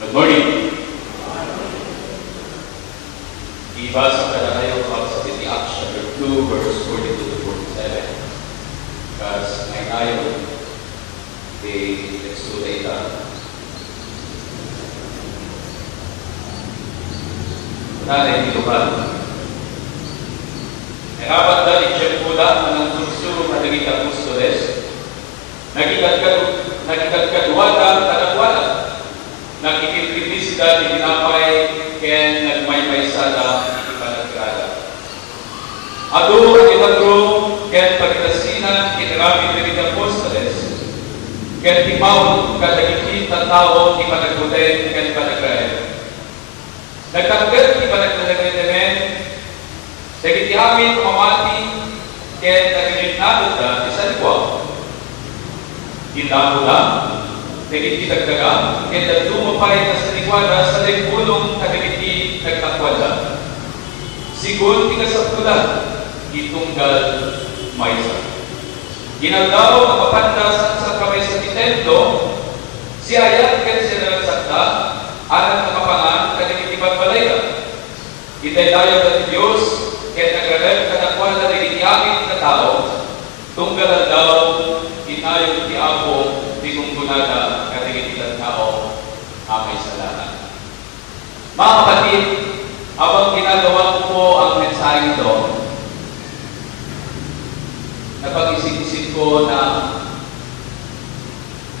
Good morning. Ibasa ka na kayo sa City Acts chapter 2, verse 42 to 47. Because may tayo text data. Nanay dito ba? Narapat na i-check po lang ang sursuro na naging Apostoles. Nagkagkadwala, tatagwala. Nakikipibisida, itinapay, ken nagmaymay sada, ipanagkala. Ado ang inagro, ken pagkasinan, itirami naging Apostoles. Ken timaw, kadagikit ang tao, ipanagkuten, ken ipanagkala. Nagtanggal, ipanagkala, nagitihamin, mamati, ken nagigitnado na, isan ko. Indamo na, nagititagdaga, ken nagtumapay na sa likwada sa limpulong kadagiti nagtakwada. Sigun, tigasaptulan, itunggal maysa. Ginaldaw ang mapantas sa kamay sa templo, si Ayat ken siya nagsakta, anak na kapangan, kadagiti pagbalaya. Itaydayo ng Diyos, ken nagrarel kadakwal na nagitiamit na tao, tunggalan daw, inayon ti Apo, di kungkunada, katigitilan tao, amay salanan. Mga kapatid, habang ginagawa ko po ang mensahe ito, napag-isip-isip ko na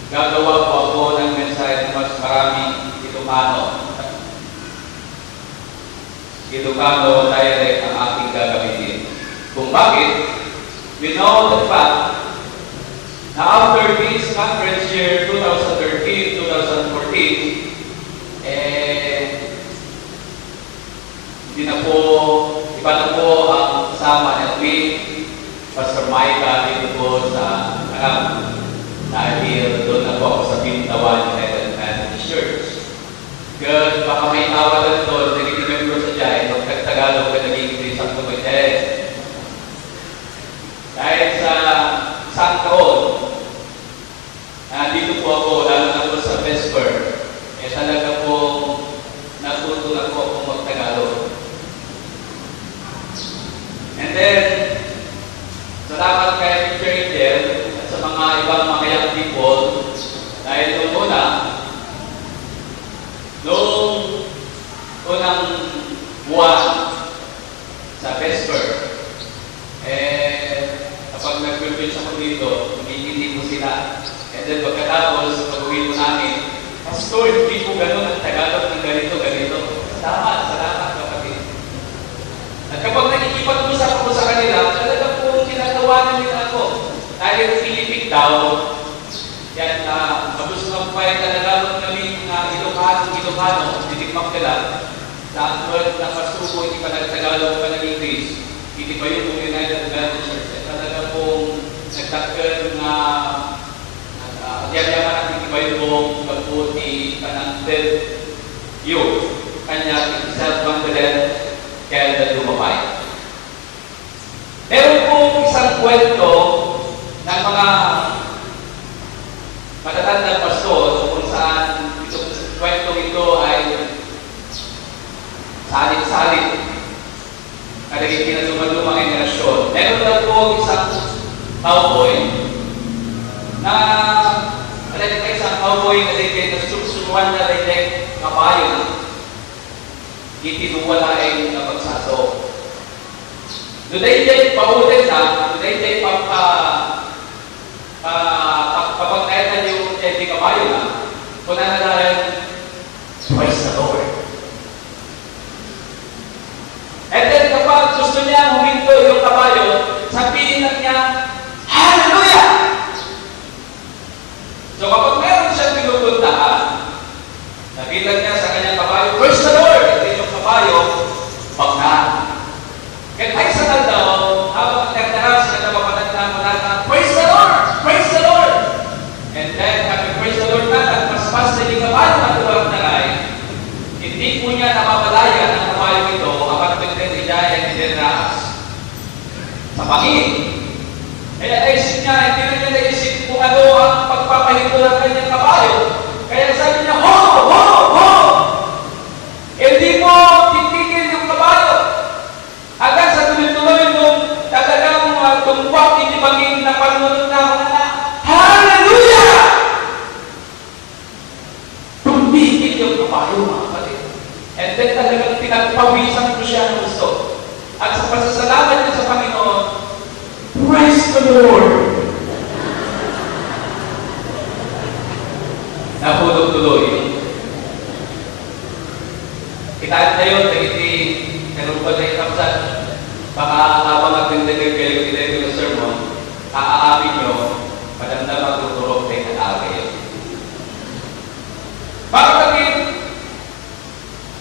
gagawa po ako ng mensahe na mas maraming Ilocano dialect ang aking gagamitin. Kung bakit? We know the fact na after this conference year 2013-2014, hindi na po, iba na po ang kasama ng Pastor Micah dito po sa Arab. Dahil doon na po ako sa Bintawan United Methodist Church. Kaya baka may awalan doon, nagiging ko sa dyan, nung Tagalog ka naging English ang tumitay. Dahil sa isang taon, dito po ako, lalo na po sa Vesper, talaga po natuto na po akong mag-Tagalog. And then, salamat kay Teacher Angel at sa mga ibang mga young people dahil nung una, nung unang buwan sa Vesper, kapag nag-preach ako dito, humihindi po sila. And then pagkatapos, pag-uwi po namin, Pastor, hindi po gano'n ang Tagalog ng ganito. Salamat kapatid. At kapag nakikipag-usap ako sa kanila, talaga po kinatawanan nila ako. Dahil Filipik daw, yan magustuhan pa yung Tagalog namin na Ilocano, titikmak nila. Sa word na pasuko, hindi pa nag-Tagalog pa nag-English. Hindi pa yung United Methodist Church. Talaga pong nagtakal na yaman at hindi pa yung kaputi panangtid yun. Kanya self-confident kaya lumabay. Meron pong isang kwento ng mga matatandang pastor kung saan itong kwento ito ay salit-salit na naging pinatulumang generasyon. Meron lang po isang cowboy na nasusunuan na rin kabayo na itinuwala ay napagsaso. Doon paulit na, doon papagkaitan yung kabayo na, kung nananaran, praise the Lord. And then kapag gusto niya huminto yung kabayo, sabihin lang niya, Hallelujah! So kapag meron siyang pinupuntahan, nabilang niya sa kanyang kabayo, praise the Lord! At yung kabayo, pagkaan. Kaya ay sa daw, habang nagdaras na napapanagdaan mo na, praise the Lord! Praise the Lord! And then, kapag praise the Lord na, paspas na yung kabayo na tuwag na rin, hindi po niya napapadaya ng kabayo ito, apat pagkakidaya ni Denras sa pangin. Kaya naisip niya, hindi rin niya naisip kung ano ang pagpapahinto ng kanyang kabayo. Kaya sabi niya, ho! Ho! Ho! tuloy. Kita tayo, hindi, narumpad na ikapsat, baka habang nagdagdag kayo kita yung sermon, aaapin nyo, madamdam ang tuturok tayo ng agay. Mga kapit,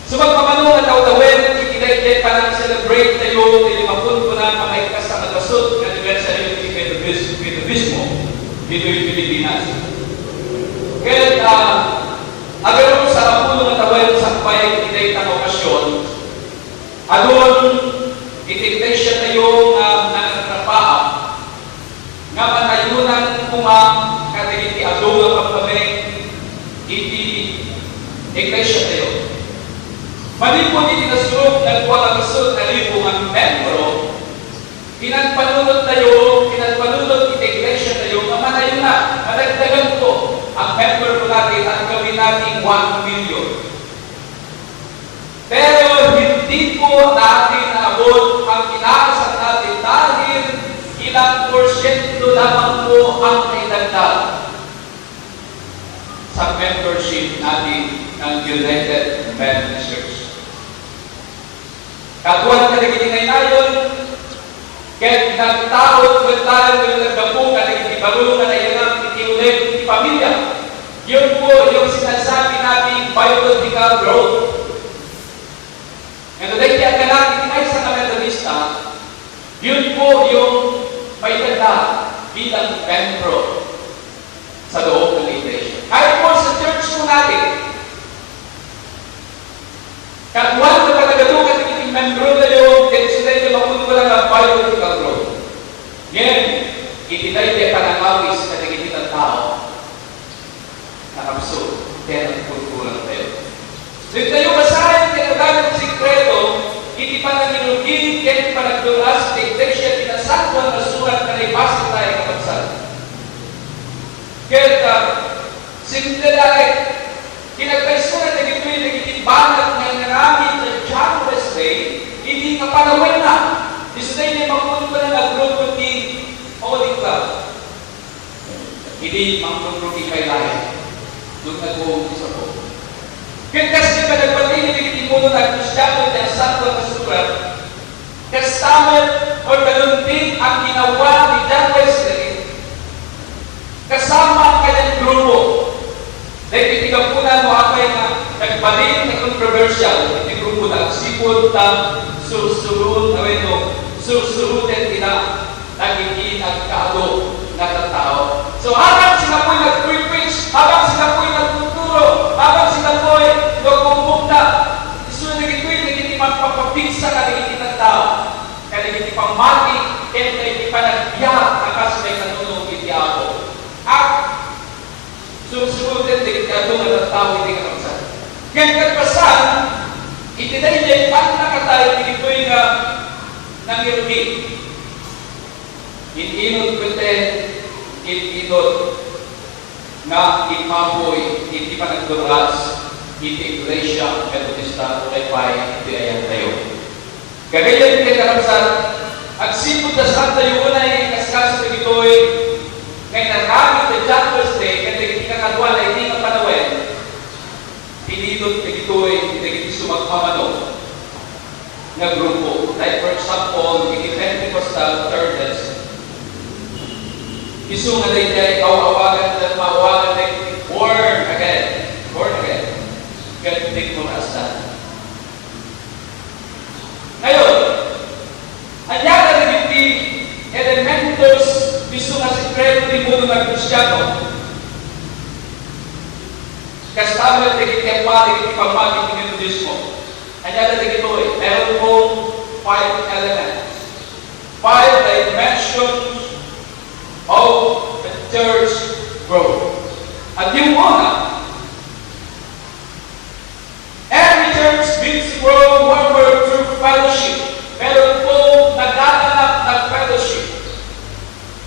sumagpamanong at tawtawin, ikinay pa nang celebrate tayo, nilimapun ko na kamaikas sa magasot ng anniversary ng Pinovismo dito yung Pilipinas. Kaya, agad sa kapulong at tawin sa kapay ikinay ng okasyon, adon, itignesya tayo nananatrapaan, nga manayunan kumang katigiti adong ang kapamay, iglesia tayo. Malipon din nasurog ng kuwalagasod na libong ang membro, pinagpanunod tayo, pinagpanunod iglesia tayo, na manayon na, madagdagan ko ang member ko natin at gawin natin 1 million. Pero hindi po natin naabot ang kinakasan natin dahil ilang porsyento lamang po ang may dagdag sa membership natin ng United Methodist Church. Kaguan ka nagiging ngayon, kahit nagtaot, nagtaot, nagdapo, ka nagiging barulungan na yan, itiulit, pamilya. Yun po yung sinasabi natin biological growth. Ngayon, dahil kaya ka natin, may isang Methodista, yun po yung may dagdag bilang membro sa loob ng iglesia. Kahit po sa church po natin, kaguan na pagkagalugan ng membro na yung sila yung makuntulan ng biological growth. Ngayon, itinay niya panangawis na nagiging ang tao na kapso, kaya nagkuntulan tayo. Dito tayo basahin, kinadalang sikreto, hindi pa nanginugin, kaya pa nagdulas, sa iglesia, pinasakwan na surat na naibasa tayo kapagsan. Kaya, simple lang, kinagkaisunan na gito'y nagiging banat na naramit na John Wesley, hindi ka panawin na. Isday na mapunto na nag-group ni Holy Club. Hindi mapunto ni Kailay. Doon nag-uumpisa po. Kaya kasi ka nagpatin, hindi mo na Kristyano na sa surat, kastamit o galuntin ang ginawa ni John Wesley kasama ang kanyang grupo. Dahil titigapunan mo ako yung nagbalik na controversial, yung grupo na sipod na susurut na wento, susurutin ina, nagiging nagkaado na tao. So habang sila po'y nag-preach, habang sila po'y nagtuturo, habang sila po'y nagpupunta, isunod nagiging magpapapinsa ka nagiging ng tao, kaya nagiging pamati, kaya nagiging panagbiyak, nakasunay na nunong itiapo. At susunod din kaya doon ang tao hindi ka kapsan. Ngayon katpasan, itinay niya yung paano nakatayo pinitoy nga nangyarugin. Ininod pwede, ininod na imaboy, hindi pa nagduras, hindi iglesia, Methodista, Wi-Fi, hindi ayan tayo. Gagayon kaya kapsan, at sipod na saan tayo unay kaskas na ito'y ngayon naramit na John Wesley, kaya hindi ka kadwala, hindi ka panawin, pinilot na ito'y hindi sumagpamano na grupo. Like for example, in the Pentecostal churches, isungan na ito'y awawagan na maawagan na born again. Born again. Ganting mo na astan. Ngayon, anyang na naging elementos gusto nga sikreto ni Mundo ng Kristyano. Kasama na naging tempali, ipamagin ng Methodismo. Anyang na naging ito eh. Meron pong 5 elements. 5 dimensions of the church growth. At yung una, every church needs to grow more through fellowship. Meron pong nagaganap ng fellowship.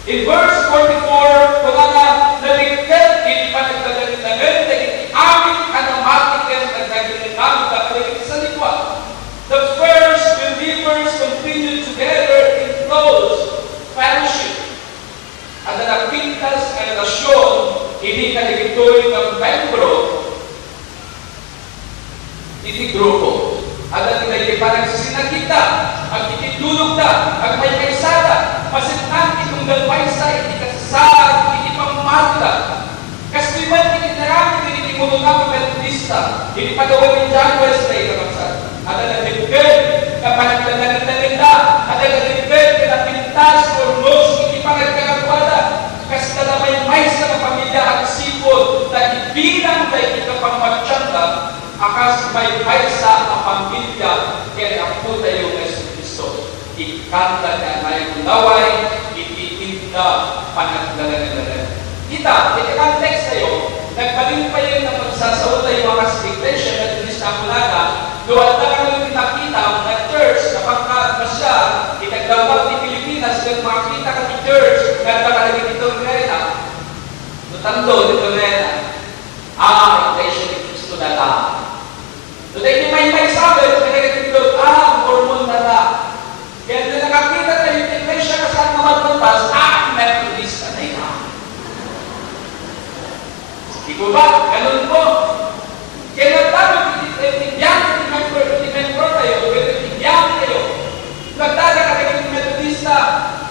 In verse 44, kung nga naligkat, hindi pa nagdagdagan, naging amin anamatikan, nagdagdagan, nagdagdagan sa likwa. The first believers continued together in close fellowship. At ang napintas ang relasyon, hindi ka nagituloy ng membro iti grupo. Ada nila parang sinakita, ang ititulog na, ang may kaisada, masitang itong dalmaysa, iti kasasar, iti pamamagda. Kasi man iti narami, iti mulunang metodista, iti pagawa ni John Wesley, kapagsan. Ada na nagpil, kapanagdaganagdaganda, ada na nagpil, kanapintas, ormos, iti panagkakagwada. Kasi may sa pamilya at sipon, na ibilang na iti kapangmatsyanda, akas may sa pamilya kaya ang po tayo ng Kristo. Ikanta na may ulaway, ikitinda panagdalagan. Kita, iti context tayo, nagpaling pa yun na magsasaot tayo akas iglesia na dinistamulada, doon na kami nakita na church, kapag na siya, itagdawag ni Pilipinas, kung makita ka ni church, nagpakalagin itong rena, nutando dito rena, iglesia ni Kristo na lang. Today, may sabi, pinagkakitulog, Mormon na lang. Kaya na nakakita tayo, may siya kasama magpuntas, Methodist na yan. Di ko ba? Ganun po. Kaya tayo, itimembro tayo, itimembro tayo. Nagdala ka kayo Methodista,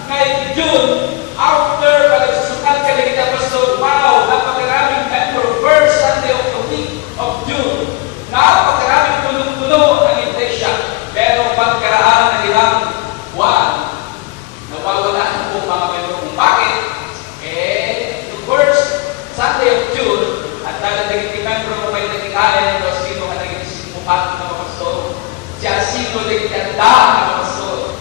ngayon June, after pagsusukat ka na kita, Pastor, wow, napakaraming member, first Sunday of the week of June. Napakaraming tulong-tulong ang iglesia. Pero pagkaraan ng ilang buwan, nawawala na po mga member kung bakit. The first Sunday of June, at dahil naging member mo may naging-alin, o sino ka naging simukat ng mga pastor, siya sino naging-ganda ng mga pastor.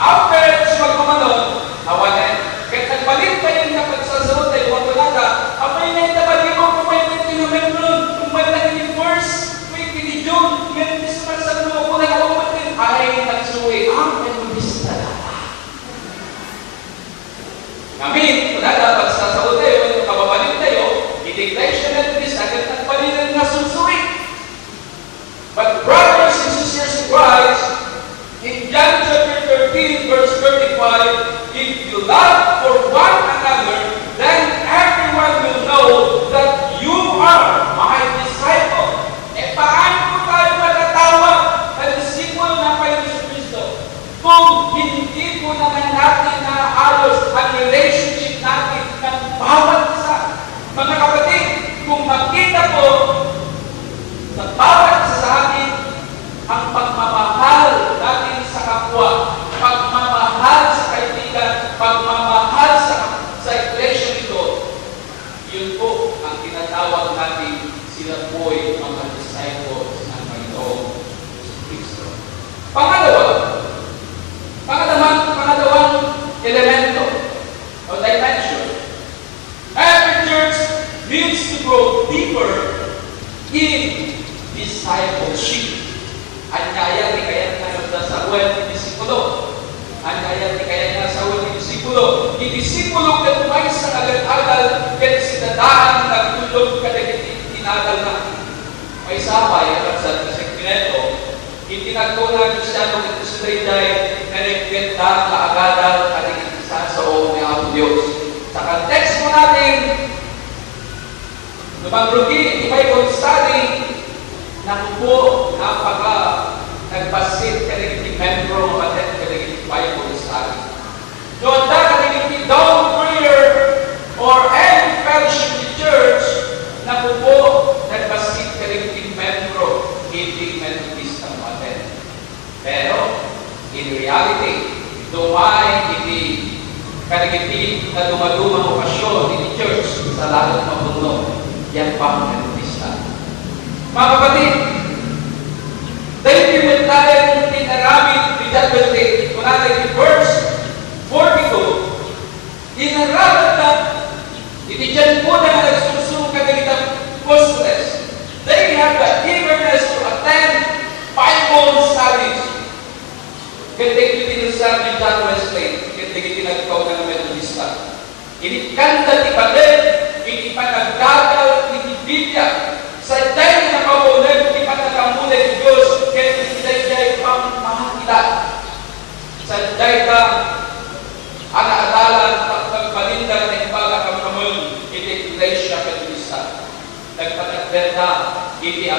After siya magpamanon, nawalan. Kaya nagpalit pa yun na pagsasunod ay huwag talaga, apay na yung tabali mo kung may member kung may naging first week ni June, ngayon Christmas sa mga ko nag-awatin, ay nagsuwi, Methodist na lang. Kami, wala dapat sasaot tayo, kababalik tayo, i-declaration Methodist, agad nagpalitan na susuri. But brothers and sisters in Christ, in John chapter 13, verse 35, if you love for one another, then everyone will know that you are my disciple. Paano po tayo matatawag na disciple ng Panginoon Kristo? Kung hindi po naman natin naayos ang relationship natin ng bawat isa. Mga kapatid, kung makita po sa bawat isa sa atin ang pagmamahal natin sa kapwa, pagmamahal sa kaibigan, pagmamahal sa iglesia nito, yun po ang tinatawag natin sila po'y mga disciples ng Panginoon Kristo. Pangalawang elemento o dimension. Every church needs to grow deeper in discipleship. Anyaya ni kaya nga sa uwan ni disipulo. Anyaya ni kaya nga sa uwan ni disipulo. Disipulo kat may sa agad-agad kat sinadaan nagtulog kadagiti tinagal na. May sabay at sa sekreto, itinagtunan ni siya nung ito sa dayday na nagkwenta na agadal kadagiti sa oong ni Apo Diyos. Sa context mo natin, lumangrugi, may Bible study, na po nagpasit kadagiti membro at kadagiti Bible study. Doon na kadagiti dawn prayer or any fellowship in church na po nagpasit kadagiti membro hindi Methodist ang atin. Pero in reality, dumay hindi kadagiti na dumadumang okasyon in church sa lahat ng mundo. Yan pa ang Methodista. Mga kapatid, dahil pinagtayang inaramid ni John Wesley, kung natin yung verse 42, inaramid na, itidyan po na nagsusong kagalitan Muslims. They have the eagerness to attend Bible studies. Ganda yung tinusar ni John Wesley, ganda yung tinagkaw ng Methodista. Inikanda ti padet, inipanagagal ni Biblia. Sa day na mabulag, ipatakamulag Diyos, kaya day pamahakita. Sa day ka, anaadalan, pagpalindag ng pagkakamamon, iti iglesia Methodista. Nagpatagberda, iti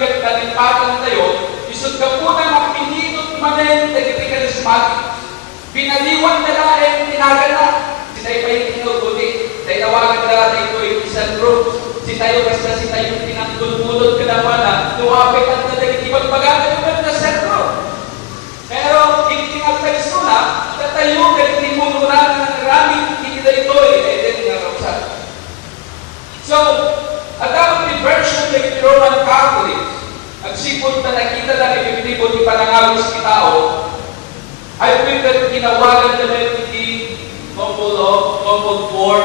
bigat na limpatan tayo, isod ka po na mapinitot manen, dagiti karismatic. Pinaliwan na lain, tinagal na. Si tayo pa yung tinututi. Tayo tawagan na tayo ito isang group. Si tayo basta si tayo pinagtulmulot ka naman na tuwapit at nadagiti magpagana yung na sentro. Pero hindi nga tayo na, tatayo dagiti munuran ng maraming hindi na ito So, at dapat ni version ng Roman Catholics, ang sipon na nakita lang ipinipon ni panangawis kitao, ay tinawagan na may noble for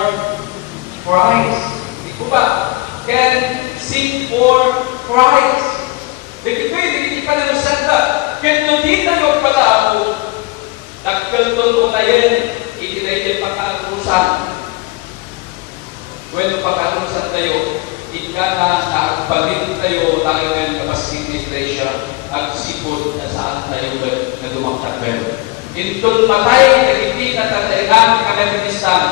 Christ. Di ko ba? Can sing for Christ. Hindi pa na nasanda. Kaya nung di tayo pala ako, nagkalton ko na yan, itinay yung pagkakarusan. When pagkakaroon tayo, ika na naagbalin tayo tayo ng kapasking ni Iglesia at sipod na saan tayo na dumaktagbel. Intun matay, nagiti na tatainan kametinistan.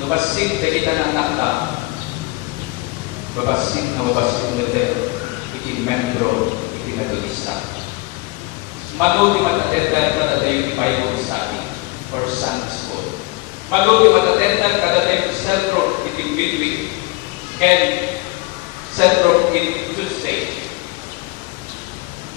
Nubasing na kita ng nakta. Babasing na babasing na tayo. Iti membro, iti natulista. Mano di matatenda na tayo di Bible study or Sunday school. Maluti matatendan kada tayo sentro in midweek and sentro in Tuesday.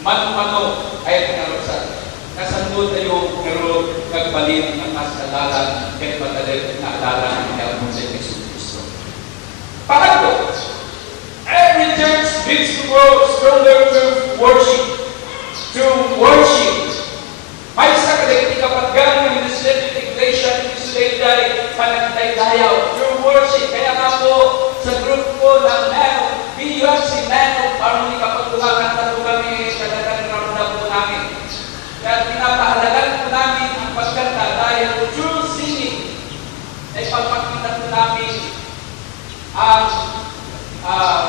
Mano-mano ay pinarusan. Kasando tayo pero nagbalin ang kasalanan at matalit na alalan ng Panginoon sa Kristo. Pangatlo, every church needs to grow stronger to worship. May isa kadagiti kapaggan ng Iglesia dahil panagtay-dayaw through worship. Kaya nga po, sa group ko ng Nano, beyond si Nano, parang hindi kapag tumakanta po kami, talagang ramdam po namin. Kaya pinapahalagan po namin ang pagkanta dahil through singing, ay pagpakita po namin ang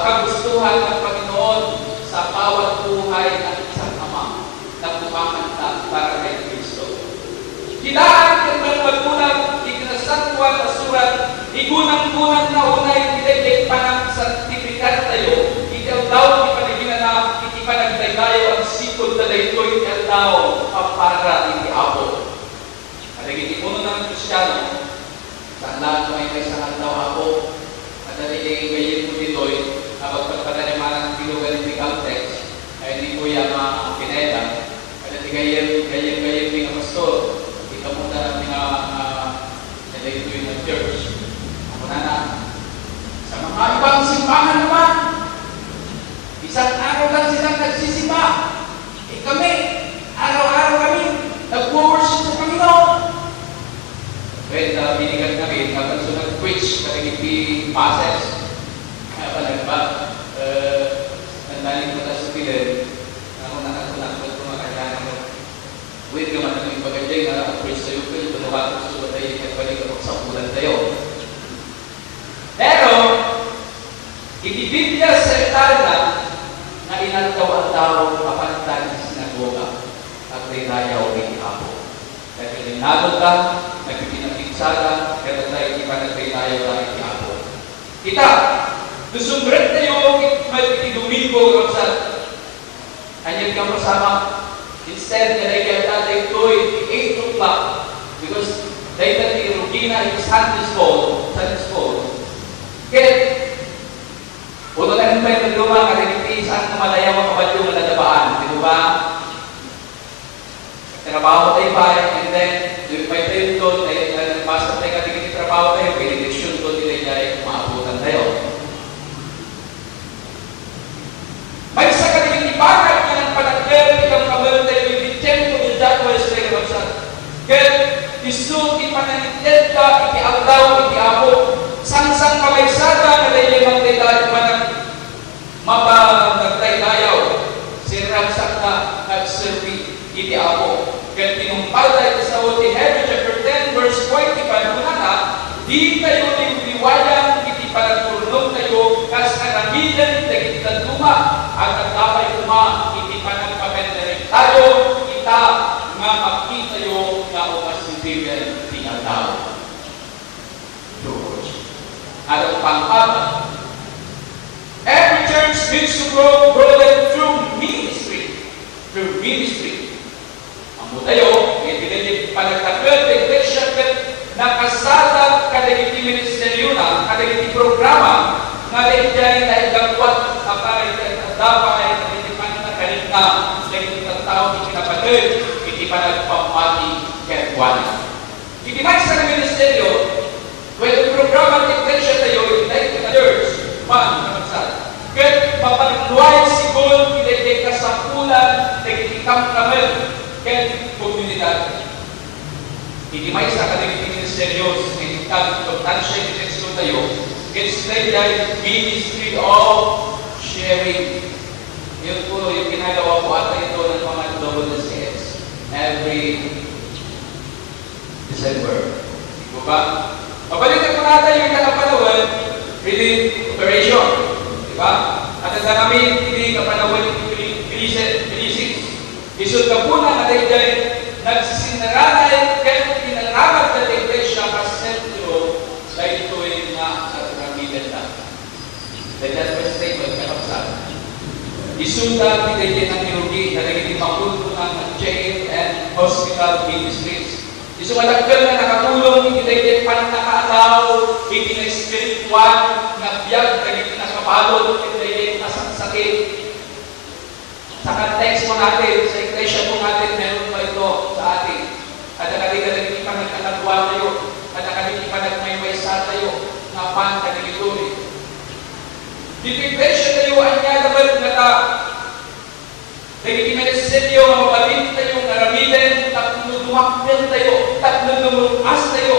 kagustuhan ng Panginoon sa bawat buhay ng isang ama na pumakanta para kay Kristo. Kailangan ng magpunang ikinasatwan na surat, igunang-gunang na unay pinagay panang sertifikat tayo, ikaw daw ipanaginan na ikipanagtay tayo ang sikod na dito ikaw daw para ikiapo. Kalagiti puno ng Kristyano, saan lahat may isang daw ako, at naligay gayin mo dito'y, kapag pagpatanimanan ng pilugan ng Caltex, ay hindi ko yan pinedang, at gayin ng pastor, ikaw mo na nilagay ng church. Ako na. Sa mga ibang simbahan naman, isang araw lang silang nagsisimba. Kami, araw-araw kami, nag-worship sa Panginoon. When binigyan kami, kapag so nag-preach, nag-ipi passes, kaya pa nagba, nandaling ko na sa pilit, ako nakasunakot ko makakaya mo. Wait ka man yung pagkadyay na preach sa'yo, pero panuwa ko sa tayo, balik ako sa bulan tayo. Pero, ibibigya sa italda na inantaw ang tao kapantan sa sinagoga at rinayaw ng ihapo. Kaya kilinadod ka, nagpipinapinsala, kaya tayo ipanagpinayaw ng ihapo. Kita, lusungret tayo, may Domingo, Anyan ka masama. Instead, nalagyan natin ito 8 o'clock because dahil natin Rugina is Sunday school. Kaya, puno na rin pa yung nagluma, karigiti, saan kumalayaw ang kabalyo na nadabaan. Di ba? Trabaho tayo pa, and then, may tayo doon, basta tayo katigiti trabaho tayo, benediction doon nila ay kumaabutan tayo. May isa katigiti bagay na ng panagpero, ikang kabalyo tayo, kaya isuti pananited ka, ikiagdaw, ikiapo, sang-sang kamaysada na dahil magtaydayo nagtaydayaw, siragsak na nagservi, ikiapo. Kaya tinumpal tayo sa Oti Hebrew chapter 10 verse 25, na di tayo liwayang iti panagpurnong tayo, kas narabilan, nagititan luma, at nagtapay luma, iti panagpapendering tayo, kita nga makita yung naupasibigan tinatawag. George. At ang pang-apat, every church needs to grow broadened through ministry. Through ministry. Ang mutayo, ipinili panagtakal na iglesia nakasada kadagiti ministeryo na, kadagiti programa na dahil na igagwat apay kadapay kadagiti panagtakalit na dagiti tao ikinapatid, iti panagpapati kagwana. Iti may sa ministeryo, when the programa ng iglesia tayo, like the church, man, kapagsa, ket mapagluway sigol, kinay kasapulan, nagkitikam kamel, ket komunidad. Iti may sa kadagiti ministeryo, itikam importansya ng teksto tayo, it's like the ministry of sharing. Yun po, yung ginagawa ko ata ito ng mga WCS every December. Di ba? Mabalikan po natin yung Kapanawan Relief Operation. Di ba? At ang namin, hindi Kapanawan Releases. Isod ka po na natay nagsisinaranan kayo pinalamat na iglesia ka sentro dahil ito ay na sa karamihan na. Dahil that's my statement kapagsabi. Isuda pinagyan ng kirugi na naging makulto ng jail and hospital ministries. Isumalagkal na nakatulong, pinagyan panakaalaw, hindi na spiritual, na biyag, naging nakabalod, pinagyan nasakit. Sa context mo natin, sa iglesia mo natin, meron pa ito sa atin. At nakaligalang pa nagkanagwa tayo, at nakaligalang pa nagmaymaysa tayo, na pan kanilituloy. Dito iglesia tayo, ang nyadaban na ta, nagigiminisipyo, mabalin tayo, naramitin, tatlo dumakpil tayo, tatlo lumuas tayo,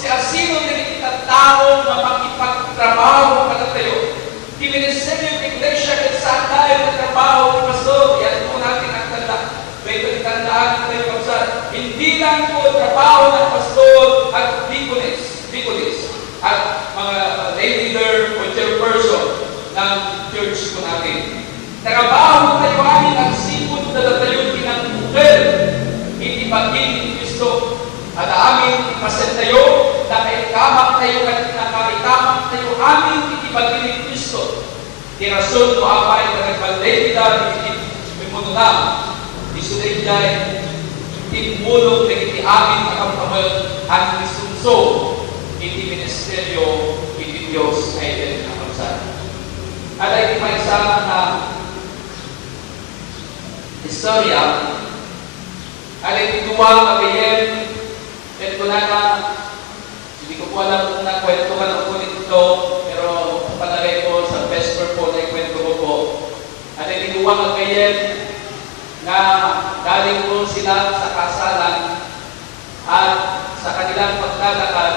si asino nagiging tao na makipagtrabaho para tayo. Diminisipyo ng iglesia, kung saan tayo nagtrabaho, ni Pastor, yan po natin ang tanda. May tandaan tayo kapsat. Hindi lang po trabaho ng Pastor at deaconess, at mga lay leader o chairperson ng church po natin. Nakabaho tayo amin ang sipon na tayo pinangbukil. Hindi pagin ni Kristo. At amin ipasen tayo, nakaikamak tayo at nakaikamak tayo amin hindi pagin ni Kristo. Tirasun mo apay na nagbalday kita hindi mo na. Isuday jay, tinmulong na hindi amin nakampamal ang isunso. Hindi ministeryo, hindi Diyos ay din ang magsabi. At ay may isa na istorya, ay tinuwang magayin, at kung hindi ko po alam kung nakwento ka ng punit ito, pero palagay ko sa vesper po na ikwento ko po. At ay tinuwang magayin na galing po sila sa kasalan at sa kanilang paglalakad,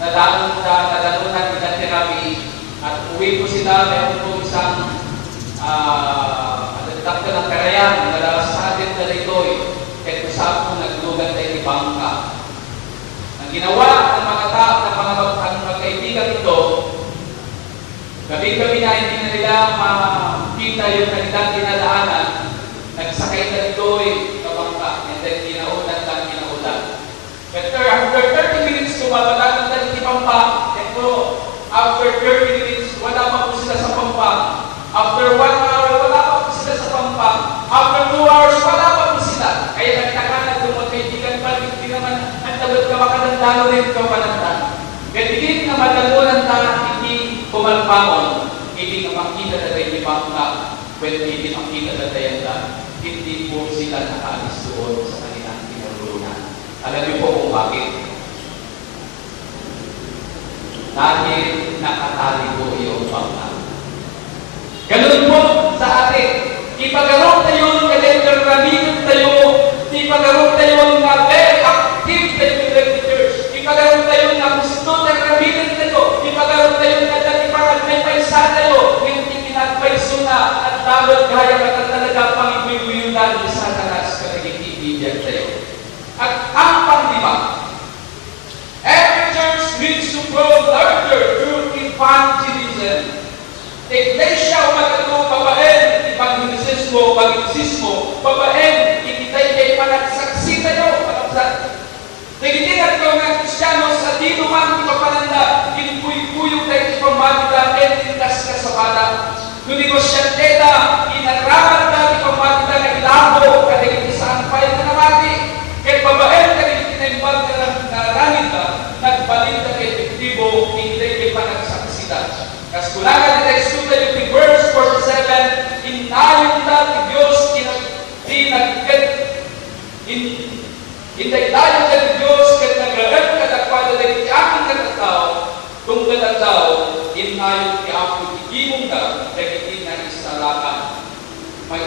nadalunan nila therapy at uwi po sila, meron po isang doktor ng Karayan, sa atin na ito'y kahit usap po naglugan tayo ni Bangka. Ang ginawa ng mga tao, ng mga magkaibigan ito, gabi-gabi na hindi na nila makita yung kanilang dinadaanan, nagsakay na ito'y kabangka, and then ginaulan. After 30 minutes, kumabalagan na ni Pampa, and po, after 30 minutes, wala pa po sila sa Pampa. After 1 hour, wala pa po sila sa Pampa. After 2 hours, wala pa po sila. Kaya nagtaka na kung magkaibigan pa, hindi naman ang tabot ka makanandalo rin ikaw panandalo. Kaya hindi na madalunan na hindi pumalpamon, hindi na makita na tayo ni Pampa, when hindi makita na tayo na, hindi po sila nakaalis doon sa kanilang pinagulunan. Alam niyo po kung bakit? Dahil nakatali po yung Pampa. Ganun po sa atin. Ipagaroon tayo, kalendar-ramigan tayo, ipagaroon tayo na very active tayo in the church. Ipagaroon tayo na gusto na ramigan tayo. Ipagaroon tayo na dati parang may paisa tayo. Hindi pinagpaiso na at dapat gaya at talaga pang-ibuyunan ni Satanas kapag ibibigyan tayo. At ang panglima, every church needs to grow larger through evangelism. Iglesia, umagatong babaen, evangelismo,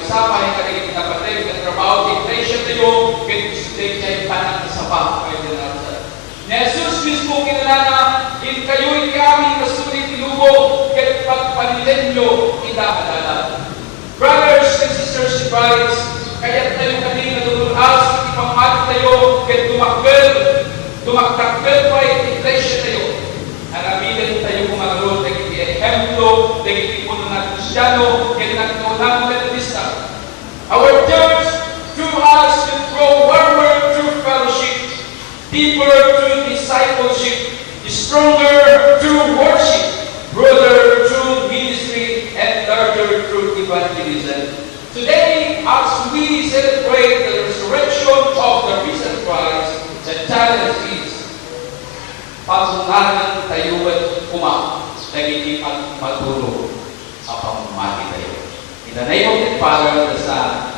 kasama, kadagit pinapatay, trabaho, iglesia tayo, kaya gusto tayo panang isa pa, kaya dinarasal. Ni Jesus mismo kinalana, in kayo'y kami kasulit ilubog, kaya pagpanilenyo, idakadala. Brothers and sisters in Christ, kaya tayo kanina lululas, ipamati tayo, kaya tumaktakal pa yung iglesia tayo. Haramigan tayo kumagaroon, naging ehemplo, naging puno ng Kristyano, kaya nagtunang Metodista. Our church, through us, will grow warmer through fellowship, deeper through discipleship, stronger through worship, broader through ministry, and larger through evangelism. Today, as we celebrate the resurrection of the risen Christ, the challenge is pagsunganan tayo at nagiging maguro sa pamamati tayo. In the name of the Father, the Son,